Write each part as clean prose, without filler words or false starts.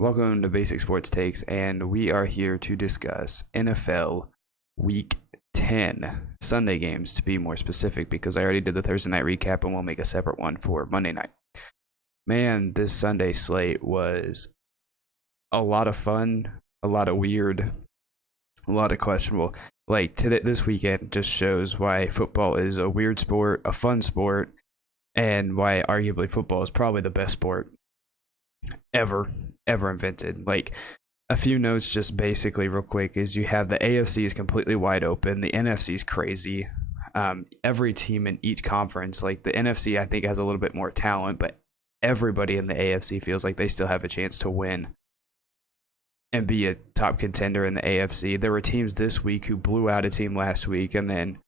Welcome to Basic Sports Takes, and we are here to discuss NFL Week 10 Sunday games, to be more specific, because I already did the Thursday night recap, and we'll make a separate one for Monday night. Man, this Sunday slate was a lot of fun, a lot of weird, a lot of questionable. This weekend just shows why football is a weird sport, a fun sport, and why arguably football is probably the best sport ever invented. A few notes just basically real quick is you have the AFC is completely wide open, the NFC is crazy. Every team in each conference, like the NFC I think has a little bit more talent, but everybody in the AFC feels like they still have a chance to win and be a top contender in the AFC. There were teams this week who blew out a team last week and then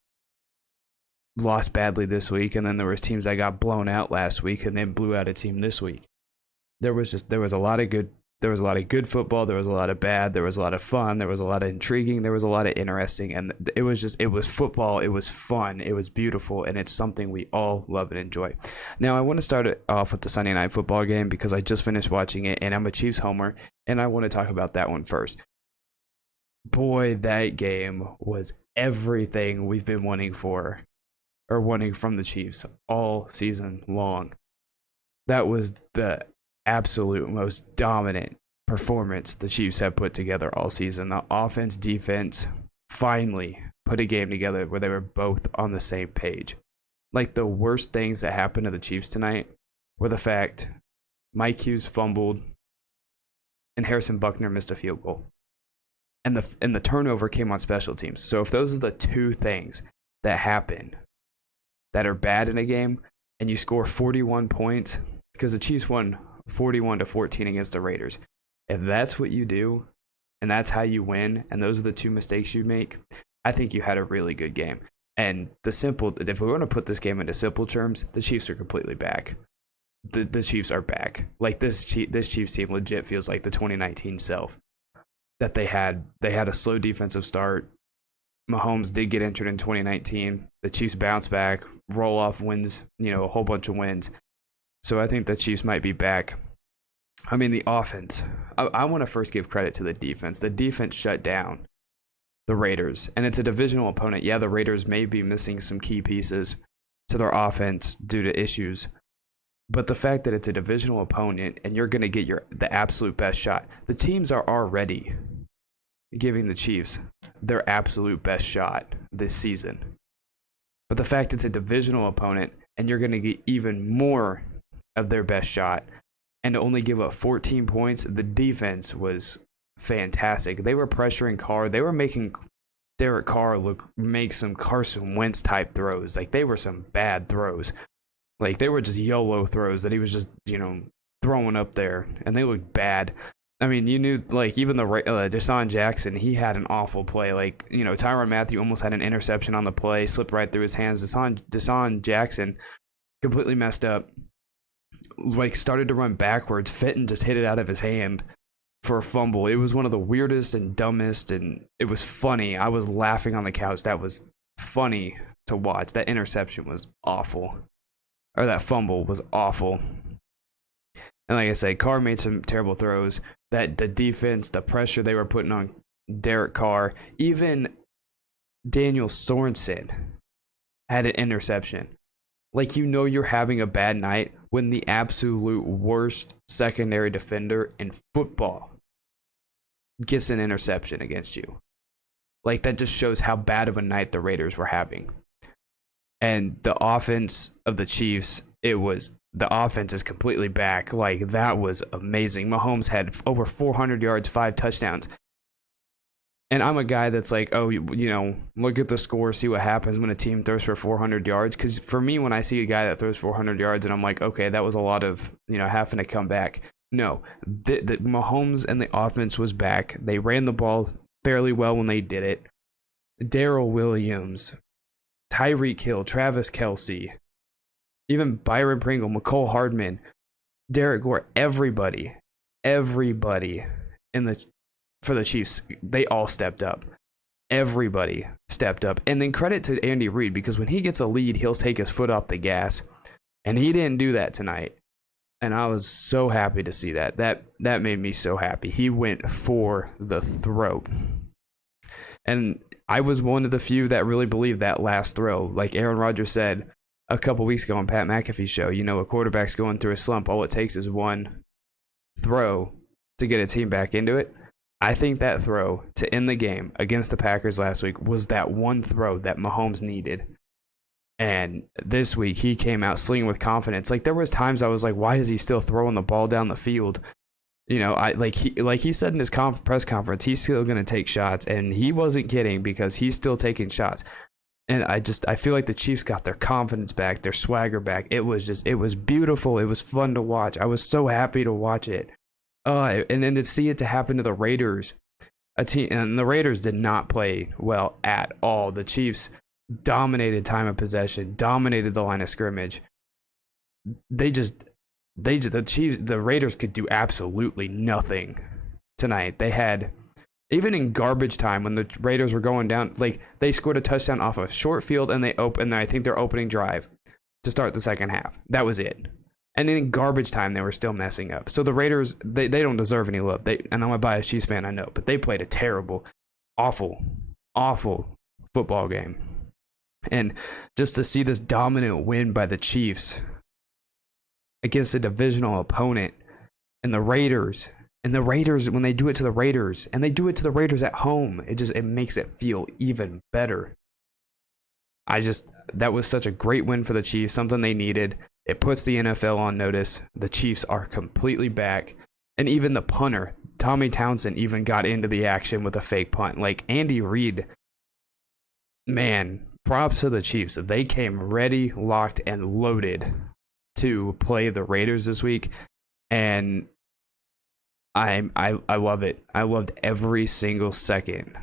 lost badly this week, and then there were teams that got blown out last week and then blew out a team this week. There was a lot of good football, there was a lot of bad, there was a lot of fun, there was a lot of intriguing, there was a lot of interesting, and it was football, it was fun, it was beautiful, and it's something we all love and enjoy. Now I want to start it off with the Sunday night football game because I just finished watching it and I'm a Chiefs homer, and I want to talk about that one first. Boy, that game was everything we've been wanting from the Chiefs all season long. That was the absolute most dominant performance the Chiefs have put together all season. The offense, defense finally put a game together where they were both on the same page. Like, the worst things that happened to the Chiefs tonight were the fact Mike Hughes fumbled and Harrison Buckner missed a field goal. And the turnover came on special teams. So if those are the two things that happen that are bad in a game, and you score 41 points, because the Chiefs won 41-14 against the Raiders. If that's what you do, and that's how you win, and those are the two mistakes you make, I think you had a really good game. And if we're going to put this game into simple terms, the Chiefs are completely back. The Chiefs are back. Like, this Chiefs team legit feels like the 2019 self that they had. They had a slow defensive start. Mahomes did get injured in 2019. The Chiefs bounce back, roll off wins, a whole bunch of wins. So I think the Chiefs might be back. I mean, the offense. I want to first give credit to the defense. The defense shut down the Raiders, and it's a divisional opponent. Yeah, the Raiders may be missing some key pieces to their offense due to issues, but the fact that it's a divisional opponent and you're going to get the absolute best shot. The teams are already giving the Chiefs their absolute best shot this season. But the fact it's a divisional opponent and you're going to get even more of their best shot and to only give up 14 points, the defense was fantastic. They were pressuring Carr. They were making Derek Carr make some Carson Wentz type throws. Like, they were some bad throws. Like, they were just YOLO throws that he was just, throwing up there, and they looked bad. I mean, you knew, even the Deshaun Jackson, he had an awful play. Tyrann Mathieu almost had an interception on the play, slipped right through his hands. Deshaun Jackson completely messed up. Started to run backwards. Fenton just hit it out of his hand for a fumble. It was one of the weirdest and dumbest, and it was funny. I was laughing on the couch. That was funny to watch. That interception was awful. Or that fumble was awful. And like I said, Carr made some terrible throws. That the defense, the pressure they were putting on Derek Carr, even Daniel Sorensen had an interception. You're having a bad night when the absolute worst secondary defender in football gets an interception against you. That just shows how bad of a night the Raiders were having. And the offense of the Chiefs, the offense is completely back. That was amazing. Mahomes had over 400 yards, 5 touchdowns. And I'm a guy that's look at the score, see what happens when a team throws for 400 yards. Because for me, when I see a guy that throws 400 yards and I'm like, okay, that was a lot of, having to come back. No, the Mahomes and the offense was back. They ran the ball fairly well when they did it. Darrell Williams, Tyreek Hill, Travis Kelce, even Byron Pringle, McCole Hardman, Derek Gore, everybody for the Chiefs, they all stepped up. Everybody stepped up. And then credit to Andy Reid, because when he gets a lead, he'll take his foot off the gas. And he didn't do that tonight. And I was so happy to see that. That made me so happy. He went for the throat. And I was one of the few that really believed that last throw. Like Aaron Rodgers said a couple weeks ago on Pat McAfee's show, a quarterback's going through a slump. All it takes is one throw to get a team back into it. I think that throw to end the game against the Packers last week was that one throw that Mahomes needed. And this week he came out slinging with confidence. Like there was times I was like, why is he still throwing the ball down the field? Like he said in his press conference, he's still going to take shots, and he wasn't kidding because he's still taking shots. And I feel like the Chiefs got their confidence back, their swagger back. It was beautiful. It was fun to watch. I was so happy to watch it. And then to see it to happen to the Raiders, and the Raiders did not play well at all. The Chiefs dominated time of possession, dominated the line of scrimmage. The Raiders could do absolutely nothing tonight. They had, even in garbage time when the Raiders were going down, like they scored a touchdown off a short field and I think their opening drive to start the second half. That was it. And then in garbage time, they were still messing up. So the Raiders, they don't deserve any love. And I'm a biased Chiefs fan, I know, but they played a terrible, awful football game. And just to see this dominant win by the Chiefs against a divisional opponent, and the Raiders, when they do it to the Raiders, and they do it to the Raiders at home, it makes it feel even better. That was such a great win for the Chiefs, something they needed. It puts the NFL on notice. The Chiefs are completely back. And even the punter, Tommy Townsend, even got into the action with a fake punt. Like Andy Reid, man, props to the Chiefs. They came ready, locked, and loaded to play the Raiders this week. And I love it. I loved every single second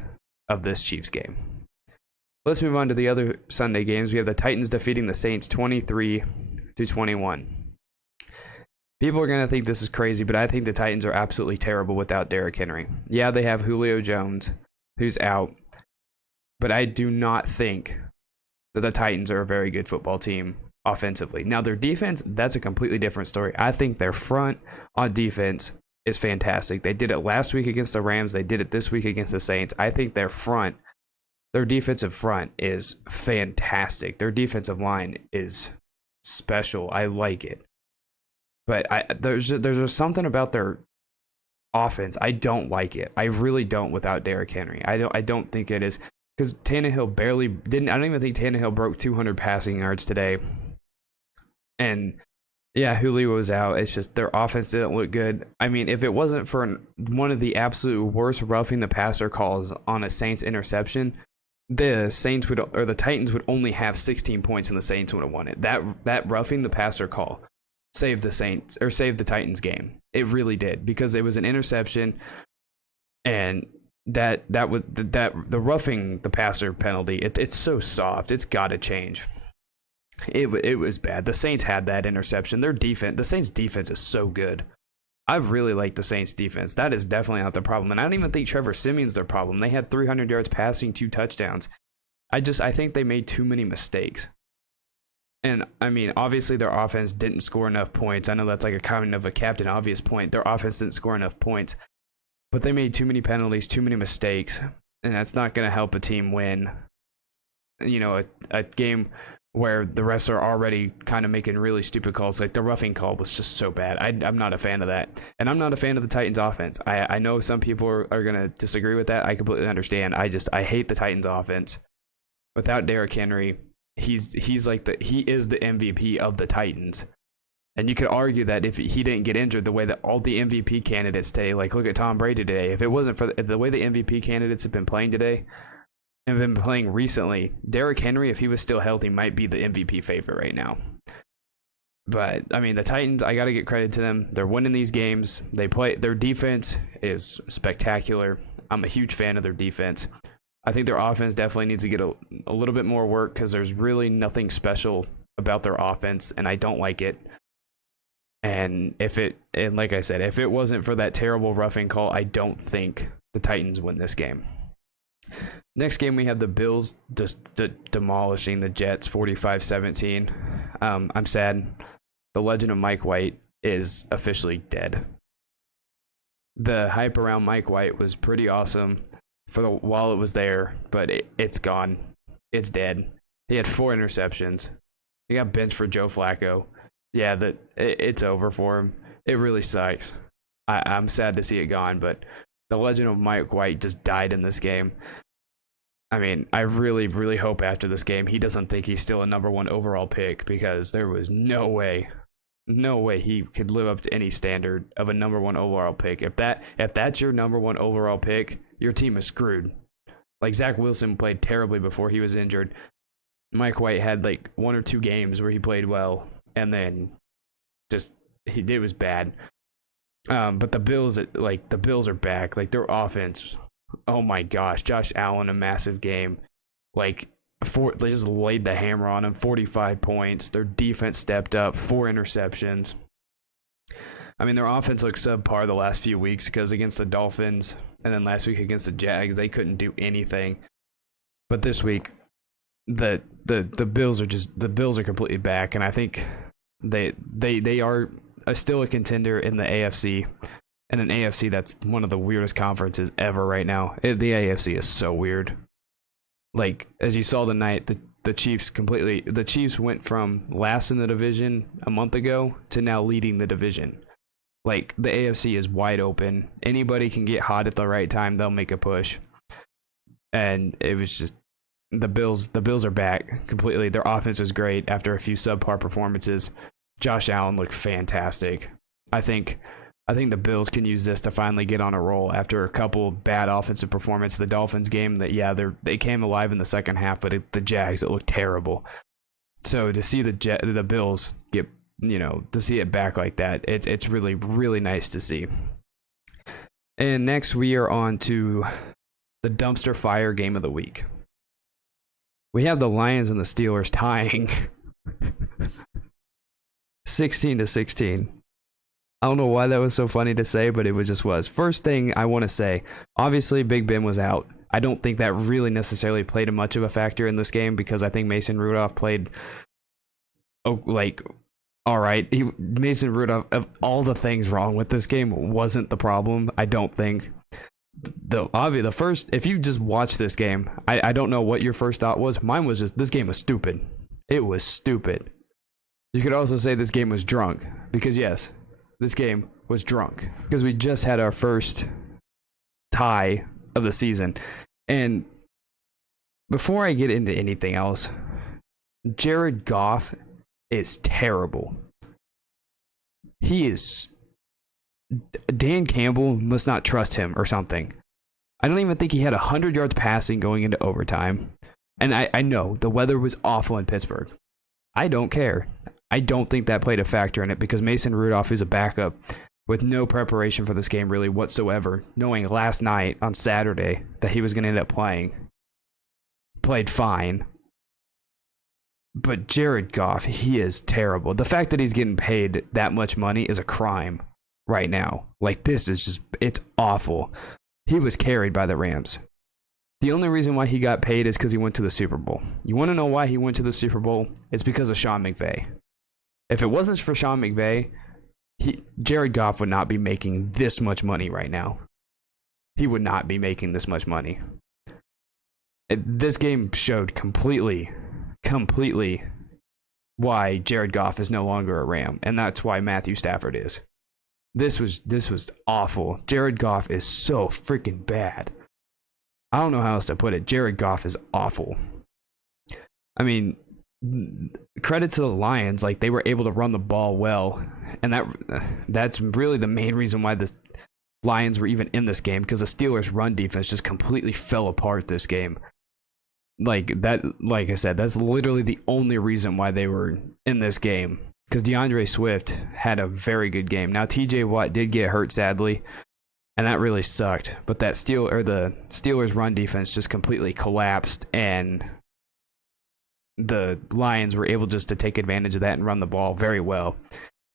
of this Chiefs game. Let's move on to the other Sunday games. We have the Titans defeating the Saints 23-21. People are going to think this is crazy, but I think the Titans are absolutely terrible without Derrick Henry. Yeah, they have Julio Jones, who's out, but I do not think that the Titans are a very good football team offensively. Now, their defense, that's a completely different story. I think their front on defense is fantastic. They did it last week against the Rams. They did it this week against the Saints. I think their defensive front is fantastic. Their defensive line is special. I like it. But there's just something about their offense. I don't like it. I really don't without Derrick Henry. I don't think it is, because Tannehill barely didn't. I don't even think Tannehill broke 200 passing yards today. And yeah, Julio was out. It's just their offense didn't look good. I mean, if it wasn't for one of the absolute worst roughing the passer calls on a Saints interception, the Titans would only have 16 points and the Saints would have won it. That roughing the passer call saved the Titans game. It really did, because it was an interception, and the roughing the passer penalty, it's so soft. It's got to change. It was bad. The Saints had that interception. The Saints defense is so good. I really like the Saints defense. That is definitely not the problem. And I don't even think Trevor Siemian's their problem. They had 300 yards passing, 2 touchdowns. I think they made too many mistakes. And I mean, obviously their offense didn't score enough points. I know that's like a kind of a Captain Obvious point. Their offense didn't score enough points, but they made too many penalties, too many mistakes, and that's not going to help a team win. A game where the refs are already kind of making really stupid calls. Like the roughing call was just so bad. I'm not a fan of that. And I'm not a fan of the Titans offense. I know some people are going to disagree with that. I completely understand. I hate the Titans offense. Without Derrick Henry, he is the MVP of the Titans. And you could argue that if he didn't get injured the way that all the MVP candidates today, like look at Tom Brady today, if it wasn't for the way the MVP candidates have been playing today, and been playing recently, Derrick Henry, if he was still healthy, might be the MVP favorite right now. But I mean, the Titans, I got to get credit to them. They're winning these games. Their defense is spectacular. I'm a huge fan of their defense. I think their offense definitely needs to get a little bit more work, because there's really nothing special about their offense, and I don't like it. And like I said, if it wasn't for that terrible roughing call, I don't think the Titans win this game. Next game, we have the Bills just demolishing the Jets 45-17. I'm sad. The legend of Mike White is officially dead. The hype around Mike White was pretty awesome while it was there, but it's gone. It's dead. He had 4 interceptions. He got benched for Joe Flacco. Yeah, it's over for him. It really sucks. I'm sad to see it gone, but the legend of Mike White just died in this game. I mean, I really, really hope after this game he doesn't think he's still a number 1 overall pick, because there was no way he could live up to any standard of a number 1 overall pick. If that's your number 1 overall pick, your team is screwed. Like, Zach Wilson played terribly before he was injured. Mike White had like 1 or 2 games where he played well, and then it was bad. But the Bills are back. Like, their offense, oh my gosh, Josh Allen, a massive game. Like, they just laid the hammer on him, 45 points. Their defense stepped up, 4 interceptions. I mean, their offense looked subpar the last few weeks because against the Dolphins and then last week against the Jags, they couldn't do anything. But this week, the Bills are completely back, and I think they are still a contender in the AFC, and an AFC that's one of the weirdest conferences ever right now. The AFC is so weird. Like, as you saw tonight, the Chiefs went from last in the division a month ago to now leading the division. Like, the AFC is wide open. Anybody can get hot at the right time. They'll make a push. And it was just, the Bills are back completely. Their offense was great after a few subpar performances. Josh Allen looked fantastic. I think the Bills can use this to finally get on a roll after a couple bad offensive performances. The Dolphins game, they came alive in the second half, but the Jags, it looked terrible. So to see the Bills get, to see it back like that, it's really, really nice to see. And next we are on to the dumpster fire game of the week. We have the Lions and the Steelers tying 16-16. I don't know why that was so funny to say, but it was. First thing I want to say, obviously Big Ben was out. I don't think that really necessarily played much of a factor in this game, because I think Mason Rudolph played all right. Mason Rudolph, of all the things wrong with this game, wasn't the problem, I don't think. The first, if you just watch this game, I don't know what your first thought was. Mine was just, this game was stupid. It was stupid. You could also say this game was drunk, because yes, this game was drunk, because we just had our first tie of the season. And before I get into anything else, Jared Goff is terrible. He is. Dan Campbell must not trust him or something. I don't even think he had 100 yards passing going into overtime. And I know the weather was awful in Pittsburgh. I don't care. I don't think that played a factor in it, because Mason Rudolph is a backup with no preparation for this game really whatsoever, knowing last night on Saturday that he was going to end up playing. Played fine. But Jared Goff, he is terrible. The fact that he's getting paid that much money is a crime right now. Like, this is just, it's awful. He was carried by the Rams. The only reason why he got paid is because he went to the Super Bowl. You want to know why he went to the Super Bowl? It's because of Sean McVay. If it wasn't for Sean McVay, Jared Goff would not be making this much money right now. He would not be making this much money. This game showed completely why Jared Goff is no longer a Ram, and that's why Matthew Stafford is. This was awful. Jared Goff is so freaking bad. I don't know how else to put it. Jared Goff is awful. I mean, credit to the Lions, like, they were able to run the ball well, and that's really the main reason why the Lions were even in this game, because the Steelers' run defense just completely fell apart this game. Like I said, that's literally the only reason why they were in this game, because DeAndre Swift had a very good game. Now, TJ Watt did get hurt, sadly, and that really sucked, but the Steelers' run defense just completely collapsed, and the Lions were able just to take advantage of that and run the ball very well.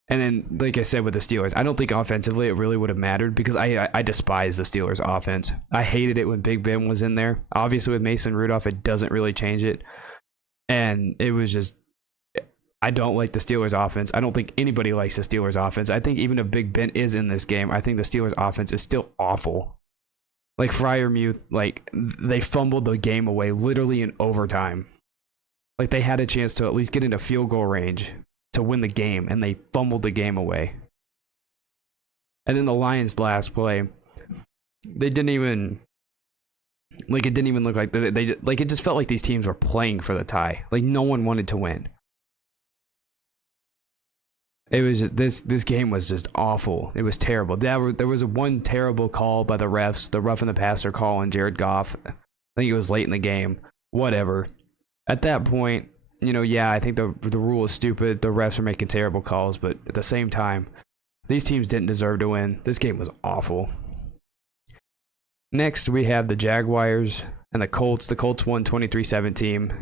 And then, like I said, with the Steelers, I don't think offensively it really would have mattered, because I despise the Steelers' offense. I hated it when Big Ben was in there. Obviously, with Mason Rudolph, it doesn't really change it. And it was just, I don't like the Steelers offense. I don't think anybody likes the Steelers offense. I think even if Big Ben is in this game, I think the Steelers offense is still awful. Like Freiermuth, like they fumbled the game away literally in overtime. Like they had a chance to at least get into field goal range to win the game, and they fumbled the game away. And then the Lions' last play, they didn't even like it didn't even look like they like it just felt like these teams were playing for the tie. Like no one wanted to win. It was just this game was just awful. It was terrible. There was one terrible call by the refs, the roughing the passer call on Jared Goff. I think it was late in the game. Whatever. At that point, yeah, I think the rule is stupid. The refs are making terrible calls, but at the same time, these teams didn't deserve to win. This game was awful. Next, we have the Jaguars and the Colts. The Colts won 23-17.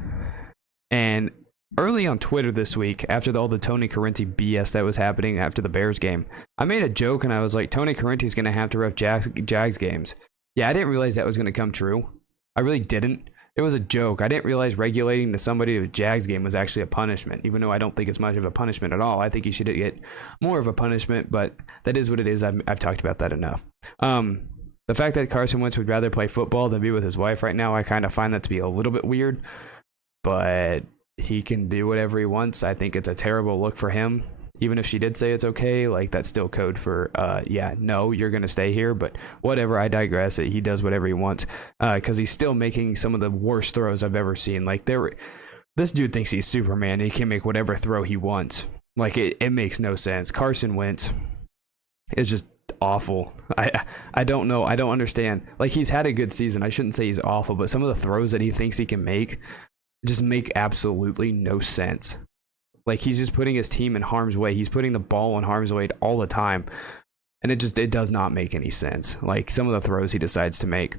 And early on Twitter this week, after all the Tony Corrente BS that was happening after the Bears game, I made a joke and I was like, Tony Corrente's going to have to ref Jags games. Yeah, I didn't realize that was going to come true. I really didn't. It was a joke. I didn't realize regulating to somebody to a Jags game was actually a punishment, even though I don't think it's much of a punishment at all. I think you should get more of a punishment, but that is what it is. I've talked about that enough. The fact that Carson Wentz would rather play football than be with his wife right now, I kind of find that to be a little bit weird, but he can do whatever he wants. I think it's a terrible look for him. Even if she did say it's okay, like that's still code for, no, you're going to stay here, but whatever, I digress. He does whatever he wants because he's still making some of the worst throws I've ever seen. Like this dude thinks he's Superman. He can make whatever throw he wants. Like it makes no sense. Carson Wentz is just awful. I don't know. I don't understand. Like he's had a good season. I shouldn't say he's awful, but some of the throws that he thinks he can make just make absolutely no sense. Like he's just putting his team in harm's way. He's putting the ball in harm's way all the time. And it does not make any sense. Like some of the throws he decides to make.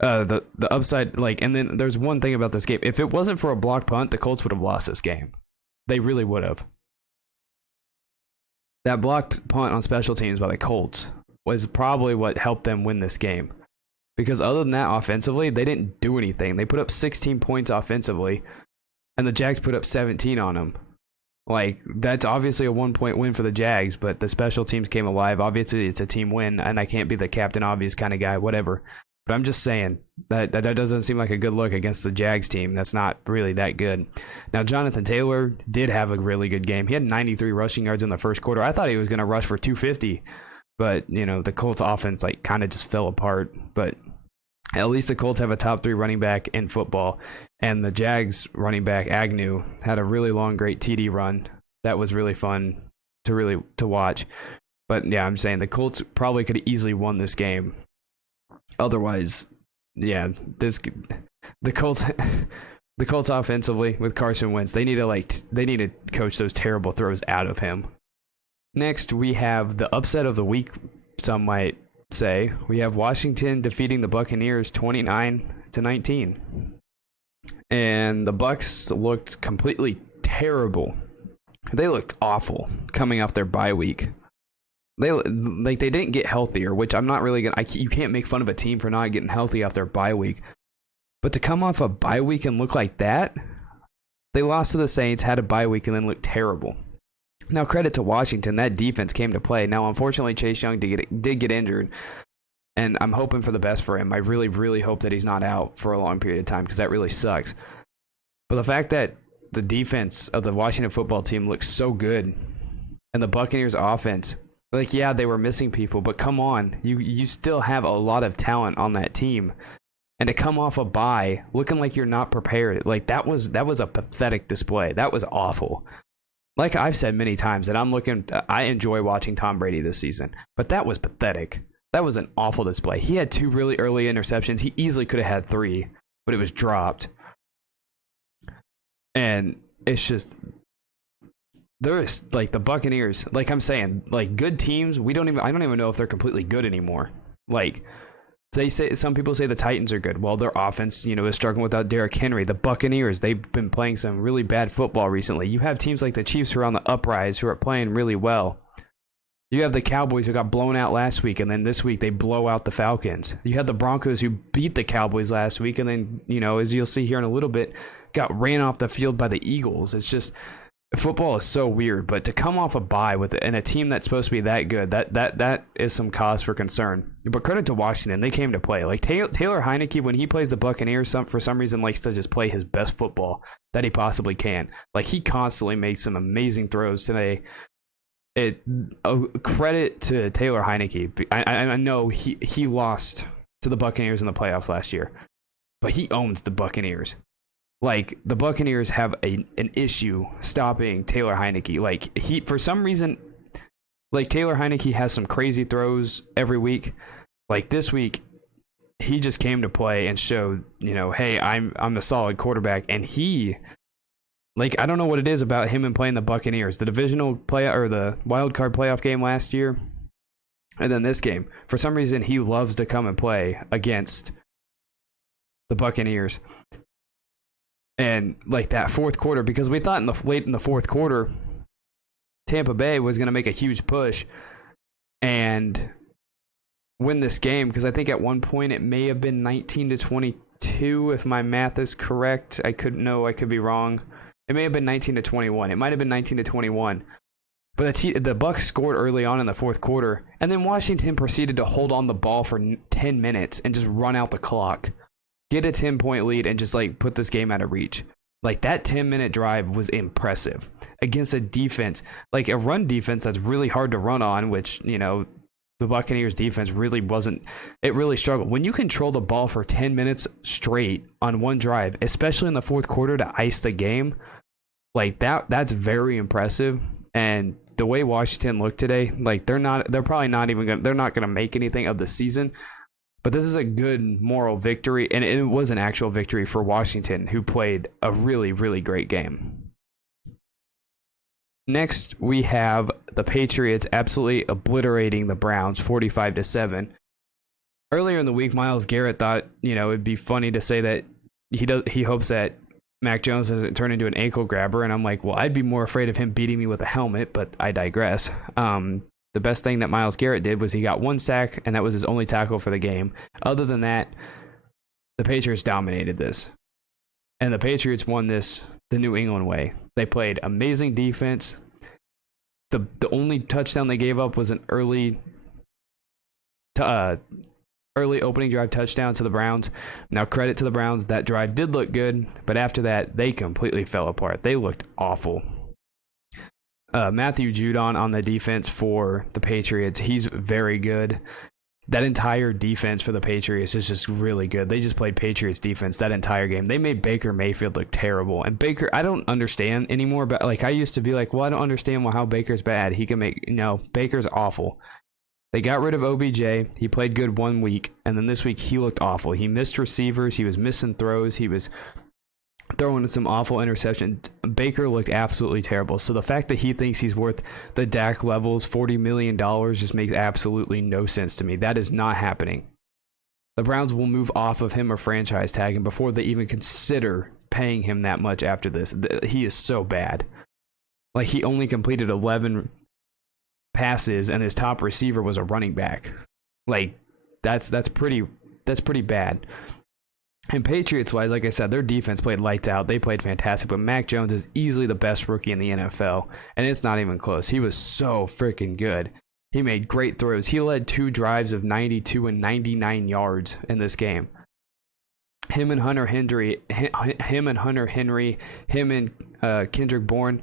The upside, like, and then there's one thing about this game. If it wasn't for a block punt, the Colts would have lost this game. They really would have. That block punt on special teams by the Colts was probably what helped them win this game. Because other than that, offensively, they didn't do anything. They put up 16 points offensively, and the Jags put up 17 on them. Like, that's obviously a 1-point win for the Jags, but the special teams came alive. Obviously, it's a team win, and I can't be the Captain Obvious kind of guy, whatever. But I'm just saying that doesn't seem like a good look against the Jags team. That's not really that good. Now, Jonathan Taylor did have a really good game. He had 93 rushing yards in the first quarter. I thought he was going to rush for 250, but, the Colts offense, like, kind of just fell apart. But at least the Colts have a top 3 running back in football. And the Jags running back, Agnew, had a really long, great TD run. That was really fun to watch. But, yeah, I'm saying the Colts probably could have easily won this game. Otherwise, yeah, the Colts offensively with Carson Wentz, they need to coach those terrible throws out of him. Next, we have the upset of the week, some might say. We have Washington defeating the Buccaneers 29-19. And the Bucs looked completely terrible. They looked awful coming off their bye week. They didn't get healthier, which I'm not really gonna. You can't make fun of a team for not getting healthy off their bye week. But to come off a bye week and look like that, they lost to the Saints, had a bye week, and then looked terrible. Now, credit to Washington, that defense came to play. Now, unfortunately, Chase Young did get injured, and I'm hoping for the best for him. I really, really hope that he's not out for a long period of time because that really sucks. But the fact that the defense of the Washington football team looks so good, and the Buccaneers offense, like, yeah, they were missing people, but come on, you still have a lot of talent on that team. And to come off a bye looking like you're not prepared, like that was a pathetic display. That was awful. Like I've said many times that I enjoy watching Tom Brady this season, but that was pathetic. That was an awful display. He had 2 really early interceptions. He easily could have had 3, but it was dropped. And it's just, there's like the Buccaneers, like I'm saying, like good teams, I don't even know if they're completely good anymore. Like some people say the Titans are good. Well, their offense, is struggling without Derrick Henry. The Buccaneers, they've been playing some really bad football recently. You have teams like the Chiefs who are on the uprise who are playing really well. You have the Cowboys who got blown out last week, and then this week they blow out the Falcons. You had the Broncos who beat the Cowboys last week, and then, as you'll see here in a little bit, got ran off the field by the Eagles. It's just, football is so weird, but to come off a bye with and a team that's supposed to be that good, that is some cause for concern. But credit to Washington, they came to play. Like Taylor Heineke, when he plays the Buccaneers, for some reason likes to just play his best football that he possibly can. Like he constantly makes some amazing throws today. Credit to Taylor Heineke. I know he lost to the Buccaneers in the playoffs last year, but he owns the Buccaneers. Like, the Buccaneers have an issue stopping Taylor Heineke. Like, for some reason, like, Taylor Heineke has some crazy throws every week. Like, this week, he just came to play and showed, hey, I'm a solid quarterback. And he, like, I don't know what it is about him and playing the Buccaneers. The divisional play or the wild card playoff game last year, and then this game. For some reason, he loves to come and play against the Buccaneers. And like that fourth quarter, because we thought late in the fourth quarter, Tampa Bay was going to make a huge push and win this game. Because I think at one point it may have been 19-22, if my math is correct. I could be wrong. It may have been 19-21. It might have been 19-21. But the Bucs scored early on in the fourth quarter, and then Washington proceeded to hold on the ball for 10 minutes and just run out the clock. Get a 10-point lead and just like put this game out of reach. Like that 10-minute drive was impressive against a defense, like a run defense that's really hard to run on, which, the Buccaneers defense really wasn't. It really struggled. When you control the ball for 10 minutes straight on one drive, especially in the fourth quarter to ice the game, like that's very impressive. And the way Washington looked today, like they're not gonna make anything of the season. But this is a good moral victory, and it was an actual victory for Washington, who played a really, really great game. Next, we have the Patriots absolutely obliterating the Browns 45-7. Earlier in the week, Myles Garrett thought, it'd be funny to say that he hopes that Mac Jones doesn't turn into an ankle grabber, and I'm like, well, I'd be more afraid of him beating me with a helmet, but I digress. The best thing that Myles Garrett did was he got one sack, and that was his only tackle for the game. Other than that, the Patriots dominated this. And the Patriots won this the New England way. They played amazing defense. The only touchdown they gave up was an early opening drive touchdown to the Browns. Now, credit to the Browns. That drive did look good, but after that, they completely fell apart. They looked awful. Matthew Judon on the defense for the Patriots, he's very good. That entire defense for the Patriots is just really good. They just played Patriots defense that entire game. They made Baker Mayfield look terrible. And Baker, I don't understand anymore, but like I used to be like, well, I don't understand how Baker's bad. He can make, Baker's awful. They got rid of OBJ. He played good 1 week, and then this week he looked awful. He missed receivers. He was missing throws. He was throwing some awful interception. Baker looked absolutely terrible. So the fact that he thinks he's worth the Dak levels, $40 million, just makes absolutely no sense to me. That is not happening. The Browns will move off of him or franchise tag him before they even consider paying him that much after this. He is so bad. Like, he only completed 11 passes, and his top receiver was a running back. Like, that's pretty bad. And Patriots-wise, like I said, their defense played lights out. They played fantastic, but Mac Jones is easily the best rookie in the NFL, and it's not even close. He was so freaking good. He made great throws. He led 2 drives of 92 and 99 yards in this game. Him and Hunter Henry, him and Kendrick Bourne,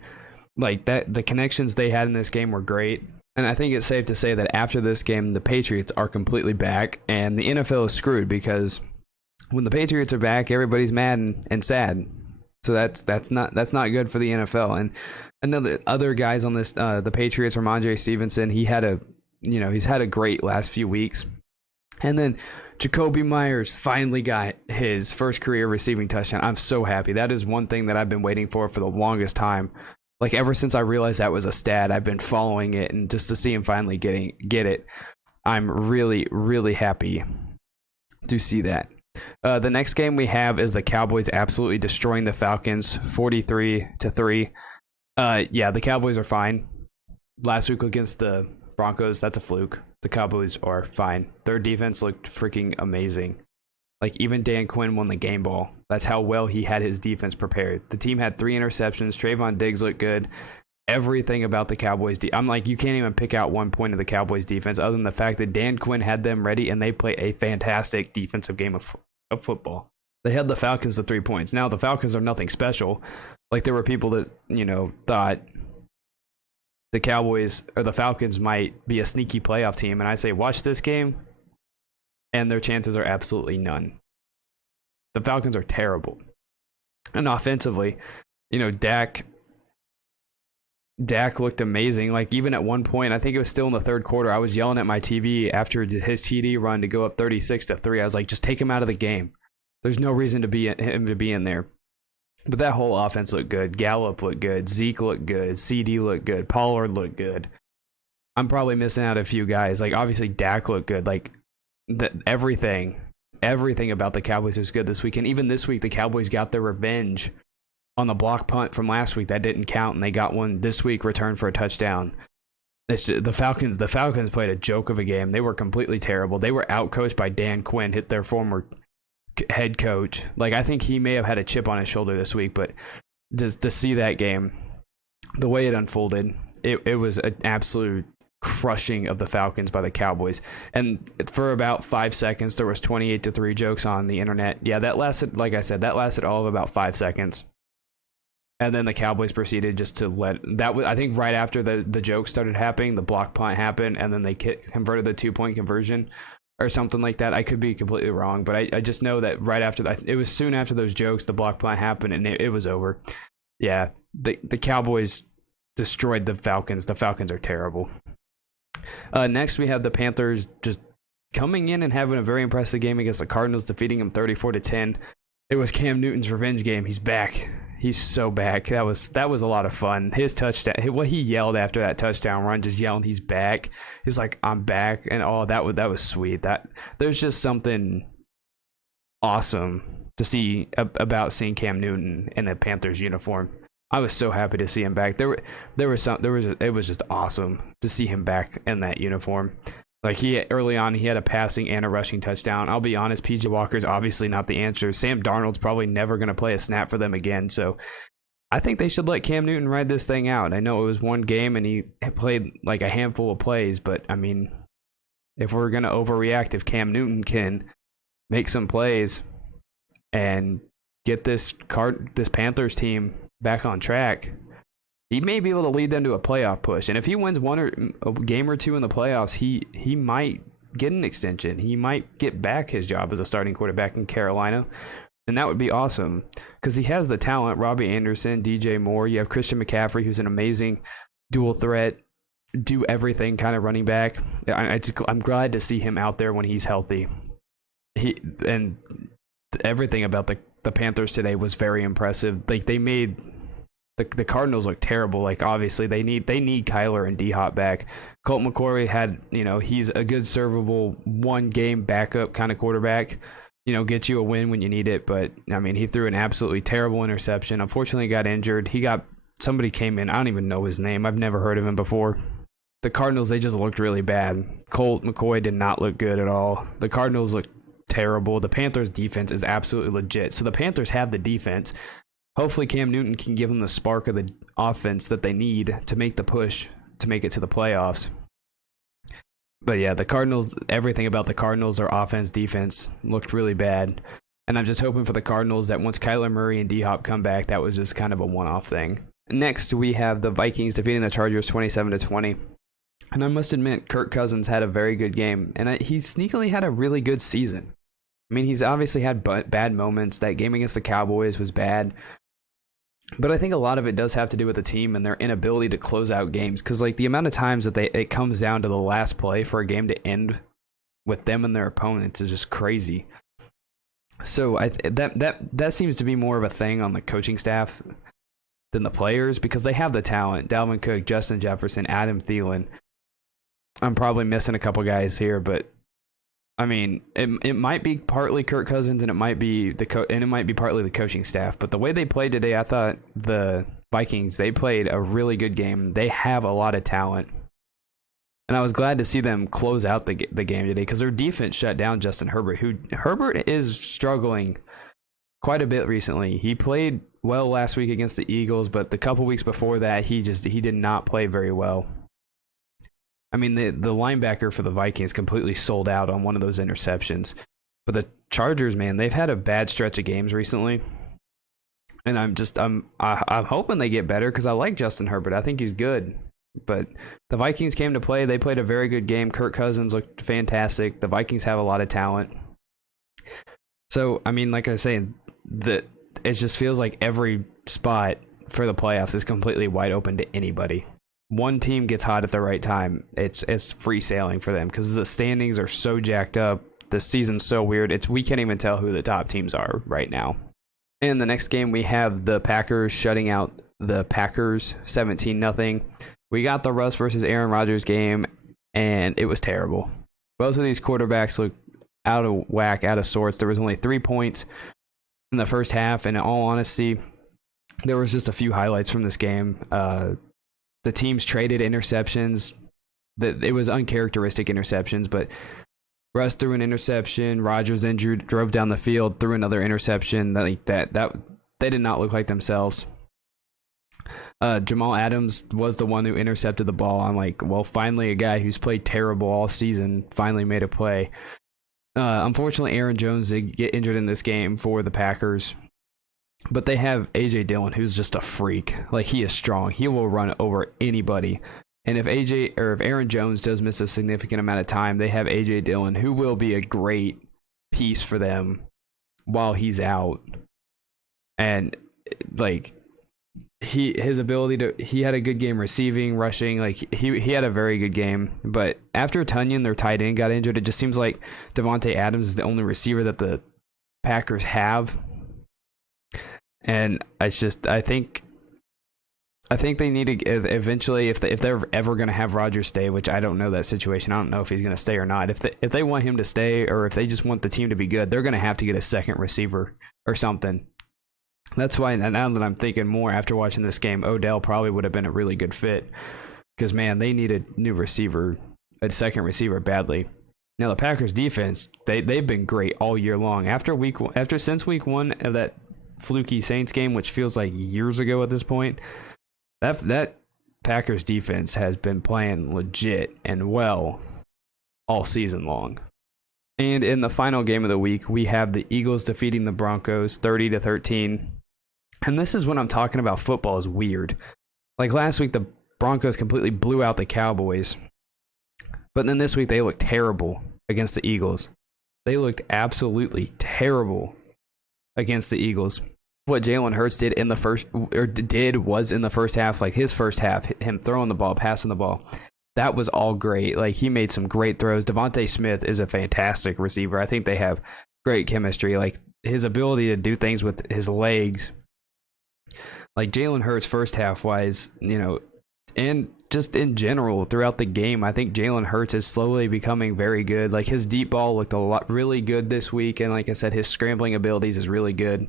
like that, the connections they had in this game were great. And I think it's safe to say that after this game, the Patriots are completely back, and the NFL is screwed because when the Patriots are back, everybody's mad and sad. So that's not good for the NFL. And other guys on this, the Patriots, Ramondre Stevenson, he's had a great last few weeks. And then Jacoby Myers finally got his first career receiving touchdown. I'm so happy. That is one thing that I've been waiting for the longest time. Like, ever since I realized that was a stat, I've been following it, and just to see him finally get it, I'm really, really happy to see that. The next game we have is the Cowboys absolutely destroying the Falcons 43-3. The Cowboys are fine. Last week against the Broncos, that's a fluke. The Cowboys are fine. Their defense looked freaking amazing. Like, even Dan Quinn won the game ball. That's how well he had his defense prepared. The team had 3 interceptions. Trayvon Diggs looked good. Everything about the Cowboys. I'm like, you can't even pick out one point of the Cowboys defense other than the fact that Dan Quinn had them ready and they play a fantastic defensive game of football. They held the Falcons to 3 points. Now, the Falcons are nothing special. Like, there were people that, thought the Cowboys or the Falcons might be a sneaky playoff team. And I say, watch this game, and their chances are absolutely none. The Falcons are terrible. And offensively, Dak looked amazing. Like, even at one point, I think it was still in the third quarter, I was yelling at my TV after his TD run to go up 36-3. I was like, just take him out of the game. There's no reason to be in there. But that whole offense looked good. Gallup looked good. Zeke looked good. CD looked good. Pollard looked good. I'm probably missing out a few guys. Like, obviously, Dak looked good. Like, everything about the Cowboys was good this week. And even this week, the Cowboys got their revenge on the block punt from last week. That didn't count, and they got one this week returned for a touchdown. The Falcons played a joke of a game. They were completely terrible. They were outcoached by Dan Quinn, hit their former head coach. Like, I think he may have had a chip on his shoulder this week, but just to see that game, the way it unfolded, it was an absolute crushing of the Falcons by the Cowboys. And for about 5 seconds, there was 28-3 jokes on the internet. Yeah, that lasted, like I said, all of about 5 seconds. And then the Cowboys proceeded just to I think right after the jokes started happening, the block punt happened, and then they converted the 2-point conversion or something like that. I could be completely wrong, but I just know that right after that, it was soon after those jokes, the block punt happened, and it was over. Yeah, the Cowboys destroyed the Falcons. The Falcons are terrible. Next, we have the Panthers just coming in and having a very impressive game against the Cardinals, defeating them 34-10. It was Cam Newton's revenge game. He's back. He's so back. That was a lot of fun. His touchdown, what he yelled after that touchdown run, just yelling he's back. He's like, I'm back, and that was sweet. There's just something awesome to see about seeing Cam Newton in a Panthers uniform. I was so happy to see him back. It was just awesome to see him back in that uniform. Like, early on, he had a passing and a rushing touchdown. I'll be honest, PJ Walker's obviously not the answer. Sam Darnold's probably never going to play a snap for them again. So I think they should let Cam Newton ride this thing out. I know it was one game and he played like a handful of plays, but I mean, if we're going to overreact, if Cam Newton can make some plays and get this Panthers team back on track, he may be able to lead them to a playoff push. And if he wins a game or two in the playoffs, he might get an extension. He might get back his job as a starting quarterback in Carolina. And that would be awesome because he has the talent. Robbie Anderson, DJ Moore. You have Christian McCaffrey, who's an amazing dual threat, do everything kind of running back. I'm glad to see him out there when he's healthy. And everything about the Panthers today was very impressive. Like, they made the Cardinals look terrible. Like, obviously they need Kyler and D-Hop back. Colt McCoy had, he's a good servable one game backup kind of quarterback, get you a win when you need it. But I mean, he threw an absolutely terrible interception. Unfortunately, he got injured. Somebody came in. I don't even know his name. I've never heard of him before. The Cardinals, they just looked really bad. Colt McCoy did not look good at all. The Cardinals looked terrible. The Panthers defense is absolutely legit. So the Panthers have the defense. Hopefully Cam Newton can give them the spark of the offense that they need to make the push to make it to the playoffs. But yeah, the Cardinals, everything about the Cardinals, their offense, defense looked really bad. And I'm just hoping for the Cardinals that once Kyler Murray and D-Hop come back, that was just kind of a one-off thing. Next, we have the Vikings defeating the Chargers 27-20. And I must admit, Kirk Cousins had a very good game. And he sneakily had a really good season. I mean, he's obviously had bad moments. That game against the Cowboys was bad. But I think a lot of it does have to do with the team and their inability to close out games. Because, like, the amount of times that it comes down to the last play for a game to end with them and their opponents is just crazy. So that seems to be more of a thing on the coaching staff than the players, because they have the talent. Dalvin Cook, Justin Jefferson, Adam Thielen. I'm probably missing a couple guys here, but I mean, it might be partly Kirk Cousins, and it might be partly the coaching staff. But the way they played today, I thought the Vikings, they played a really good game. They have a lot of talent. And I was glad to see them close out the game today because their defense shut down Justin Herbert, who Herbert is struggling quite a bit recently. He played well last week against the Eagles, but the couple weeks before that, he did not play very well. I mean, the linebacker for the Vikings completely sold out on one of those interceptions. But the Chargers, man, they've had a bad stretch of games recently. And I'm hoping they get better because I like Justin Herbert. I think he's good. But the Vikings came to play. They played a very good game. Kirk Cousins looked fantastic. The Vikings have a lot of talent. So, I mean, like I say, it just feels like every spot for the playoffs is completely wide open to anybody. One team gets hot at the right time, it's free sailing for them because the standings are so jacked up. The season's so weird. We can't even tell who the top teams are right now. In the next game, we have the Packers shutting out the Packers 17-0. We got the Russ versus Aaron Rodgers game, and it was terrible. Both of these quarterbacks looked out of whack, out of sorts. There was only 3 points in the first half, and in all honesty, there was just a few highlights from this game. The teams traded interceptions. It was uncharacteristic interceptions, but Russ threw an interception. Rodgers then drove down the field, threw another interception. That they did not look like themselves. Jamal Adams was the one who intercepted the ball. I'm like, well, finally a guy who's played terrible all season finally made a play. Unfortunately, Aaron Jones did get injured in this game for the Packers. But they have A.J. Dillon, who's just a freak. Like, he is strong. He will run over anybody. And if Aaron Jones does miss a significant amount of time, they have A.J. Dillon, who will be a great piece for them while he's out. And, like, he had a good game receiving, rushing. Like, he had a very good game. But after Tunyon, their tight end, got injured, it just seems like Devontae Adams is the only receiver that the Packers have. And I think they need to eventually, if they're ever going to have Rodgers stay, which I don't know that situation. I don't know if he's going to stay or not. If they want him to stay, or if they just want the team to be good, they're going to have to get a second receiver or something. That's why now that I'm thinking more after watching this game, Odell probably would have been a really good fit because, man, they need a new receiver, a second receiver badly. Now the Packers defense, they've been great all year long. Since week one of that fluky Saints game, which feels like years ago at this point, that Packers defense has been playing legit and well all season long. And in the final game of the week, we have the Eagles defeating the Broncos 30-13. And this is when I'm talking about football is weird. Like last week, the Broncos completely blew out the Cowboys. But then this week, they looked terrible against the Eagles. They looked absolutely terrible against the Eagles. What Jalen Hurts did in the first half, like his first half, him throwing the ball, passing the ball, that was all great. Like, he made some great throws. Devontae Smith is a fantastic receiver. I think they have great chemistry. Like, his ability to do things with his legs, like Jalen Hurts first half wise, and just in general throughout the game, I think Jalen Hurts is slowly becoming very good. Like, his deep ball looked really good this week, and like I said, his scrambling abilities is really good.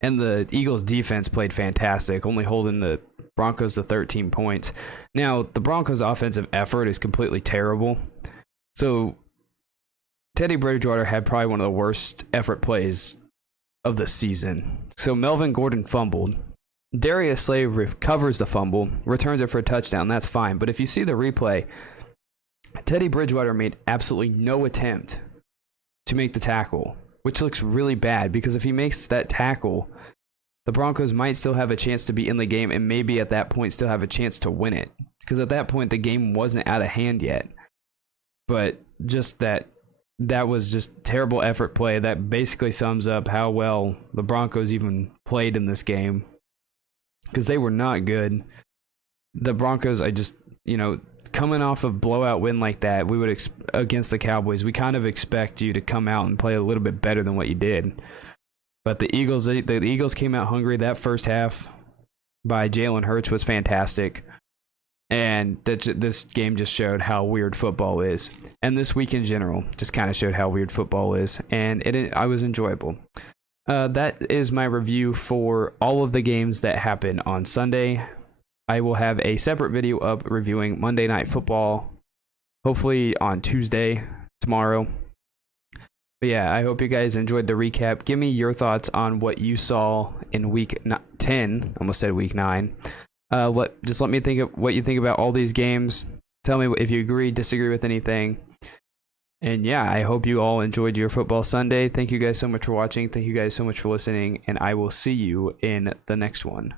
And the Eagles defense played fantastic, only holding the Broncos to 13 points. Now, the Broncos offensive effort is completely terrible. So Teddy Bridgewater had probably one of the worst effort plays of the season. So Melvin Gordon fumbled. Darius Slay recovers the fumble, returns it for a touchdown. That's fine. But if you see the replay, Teddy Bridgewater made absolutely no attempt to make the tackle, which looks really bad because if he makes that tackle, the Broncos might still have a chance to be in the game and maybe at that point still have a chance to win it. Because at that point, the game wasn't out of hand yet. But just that was just terrible effort play. That basically sums up how well the Broncos even played in this game. Because they were not good. The Broncos, coming off a blowout win like that, we would against the Cowboys, we kind of expect you to come out and play a little bit better than what you did. But the Eagles came out hungry. That first half by Jalen Hurts was fantastic. And this game just showed how weird football is. And this week in general just kind of showed how weird football is. And I was enjoyable. That is my review for all of the games that happened on Sunday. I will have a separate video up reviewing Monday Night Football, hopefully on Tuesday, tomorrow. But yeah, I hope you guys enjoyed the recap. Give me your thoughts on what you saw in week 10. Almost said week 9. Just let me think of what you think about all these games. Tell me if you agree, disagree with anything. And yeah, I hope you all enjoyed your football Sunday. Thank you guys so much for watching. Thank you guys so much for listening. And I will see you in the next one.